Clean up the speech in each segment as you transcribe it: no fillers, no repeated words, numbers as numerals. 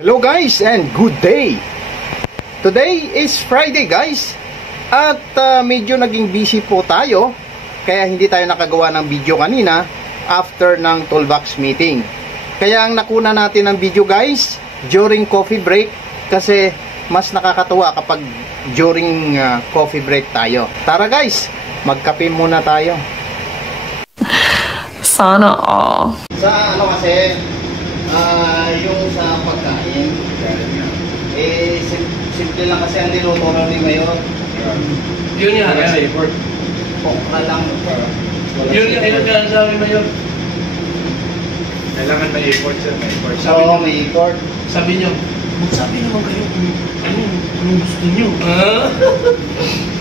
Hello guys and good day. Today is Friday guys. At medyo naging busy po tayo. Kaya hindi tayo nakagawa ng video kanina after ng toolbox meeting. Kaya ang nakuna natin ng video guys during coffee break. Kasi mas nakakatuwa kapag during coffee break tayo. Tara guys, magkape muna tayo. Sana all. Sa ano kasi yung sa pagkain simple lang kasi ang niluto ni Mayor. Yun yung hanggang sa effort. Pokra lang. Yun yung hanggang sa amin Mayor. Kailangan may effort sir, may effort. Oo, may effort. Sabi niyo, magsabi naman kayo kung anong gusto niyo.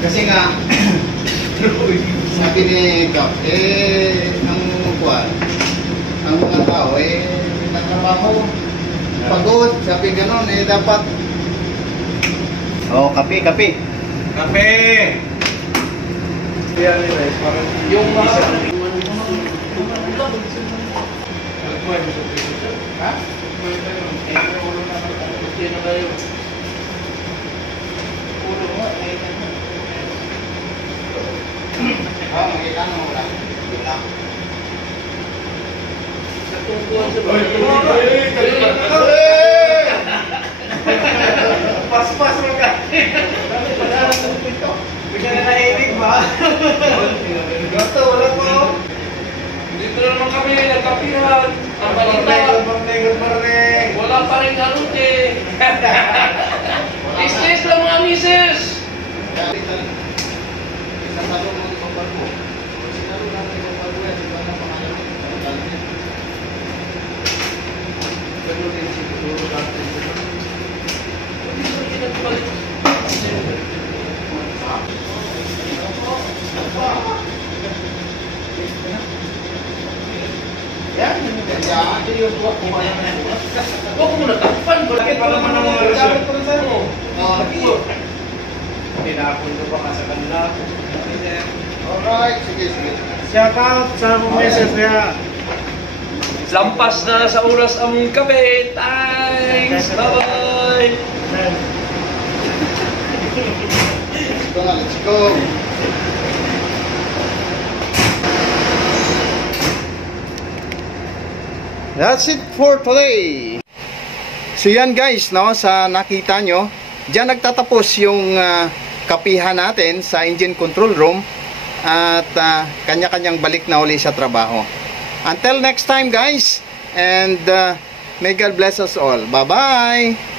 Kasi nga sabi ni Kap, ang mga tao nagtrabaho, pagod, sabi ganon, dapat kape. Kape! Yung mga ha? Pas-pas mo ka. Bigyan na nainig ba? Gato, wala po. Dito na naman kami, nagkapihan. Ang balita. Wala pa rin halute. Islis lang mga misis. Huwag mo natapan. Bakit pa naman ang mga relasyon mo? Tinapon ko pa ka sa kanila. Alright, sige. Shout out sa mga message niya. Lampas na sa oras ang kape. Thanks! Bye-bye! Let's go. That's it for today. So yan guys, no, sa nakita nyo, diyan nagtatapos yung kapihan natin sa engine control room at kanya-kanyang balik na uli sa trabaho. Until next time guys, and may God bless us all. Bye-bye!